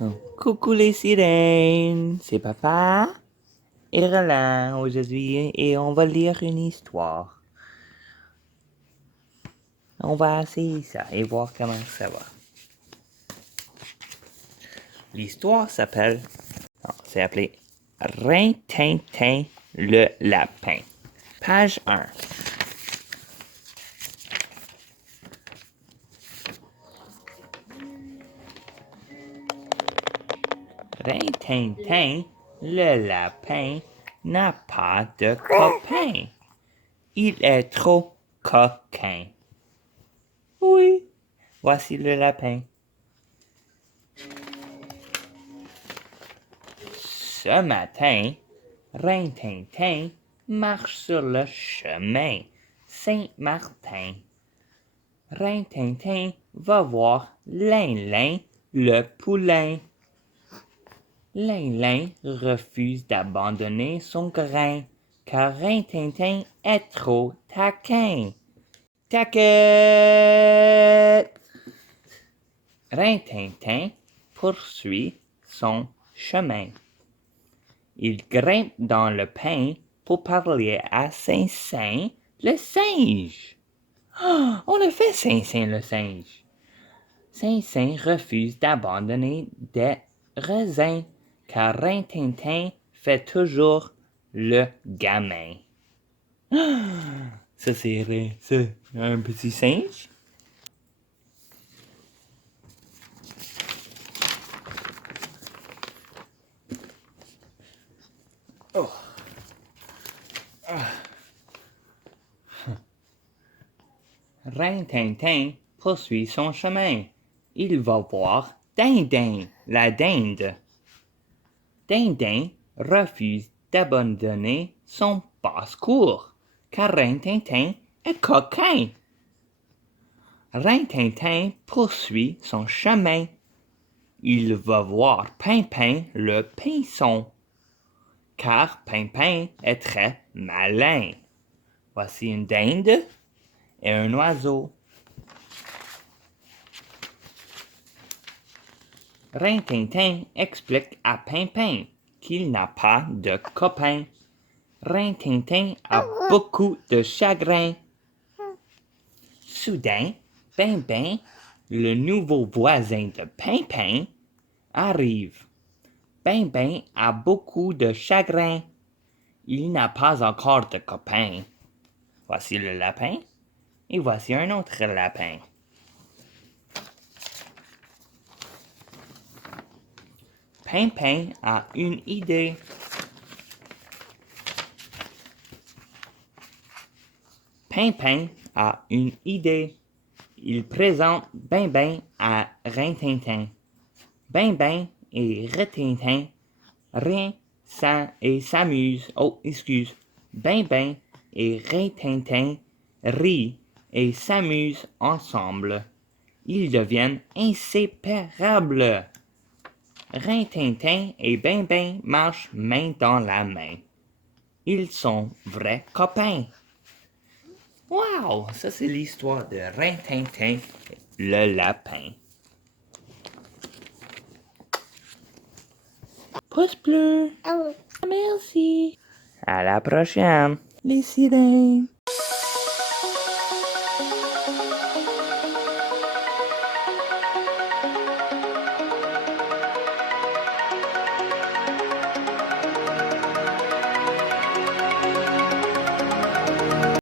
Oh. Coucou les sirènes, c'est papa et Rolland aujourd'hui et on va lire une histoire. On va essayer ça et voir comment ça va. L'histoire s'appelle, c'est appelé Rintintin le lapin. Page 1. Rintintin le lapin n'a pas de copain. Il est trop coquin. Oui, voici le lapin. Ce matin, Rintintin marche sur le chemin Saint-Martin. Rintintin va voir Lin-Lin le poulain. Lin-Lin refuse d'abandonner son grain, car Rintintin est trop taquin. Taquette! Rintintin poursuit son chemin. Il grimpe dans le pin pour parler à Saint-Saint le singe. Oh, on a fait Saint-Saint le singe. Saint-Saint refuse d'abandonner des raisins, car Rintintin fait toujours le gamin. Ça c'est un petit singe. Oh. Rintintin poursuit son chemin. Il va voir Dindin, la dinde. Dindin refuse d'abandonner son passe-court, car Rintintin est coquin. Rintintin poursuit son chemin. Il va voir Pimpin le pinson, car Pimpin est très malin. Voici une dinde et un oiseau. Rintintin explique à Pimpin qu'il n'a pas de copain. Rintintin a beaucoup de chagrin. Soudain, Pimpin, le nouveau voisin de Pimpin, arrive. Pimpin a beaucoup de chagrin. Il n'a pas encore de copain. Voici le lapin et voici un autre lapin. Pimpin a une idée. Pimpin a une idée. Il présente Binbin à Rintintin. Binbin et Rintintin rient et s'amusent. Oh, excuse. Binbin et Rintintin rient et s'amusent ensemble. Ils deviennent inséparables. Rintintin et Binbin marchent main dans la main. Ils sont vrais copains. Wow! Ça, c'est l'histoire de Rintintin, le lapin. Pouce bleu. Merci. À la prochaine. Les sirènes.